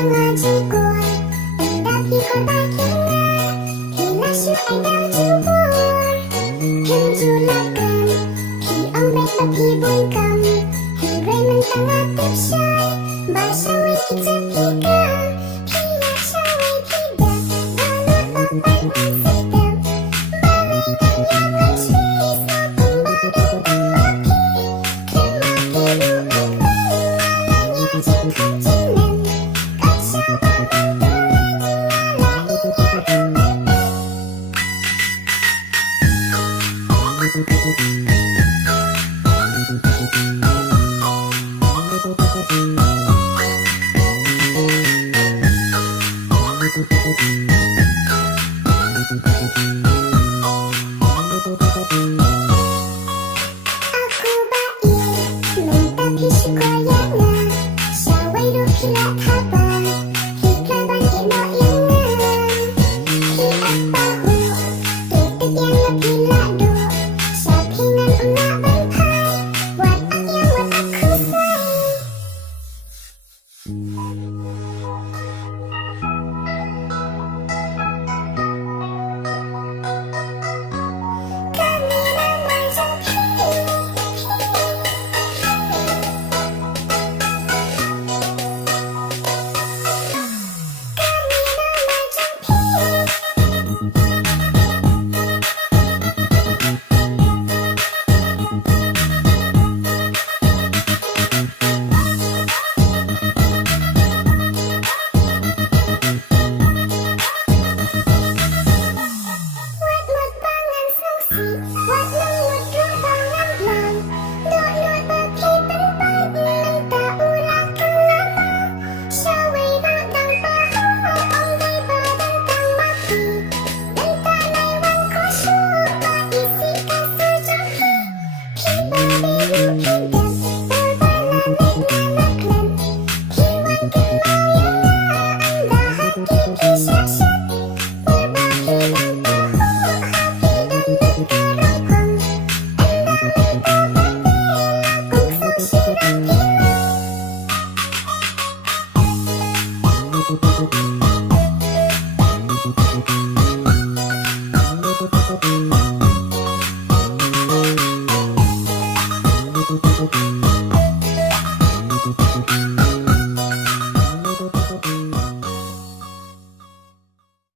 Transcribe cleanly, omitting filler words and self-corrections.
tengah jengkol, tetapi kau tak kena. Hilasyu edam jempol, hem julakan, ki ombek tapi bungkam. Hirai mentang atip syai, bahasa wiki cepika. Pina syawai tidak, balut obat dan sedap. Baringan yang mencuis, maupun badut temaki. Kemaki ruang lain, malahnya jengkol jenen. Kaca berbenturan, nyalainya aku baik, mentapi syukoyana. Syawai rukilat haba, hiklaban inok yana. Hi apahu, tutup yang lebih ladu. Syapingan unak benpai, wat ak yang wat aku say.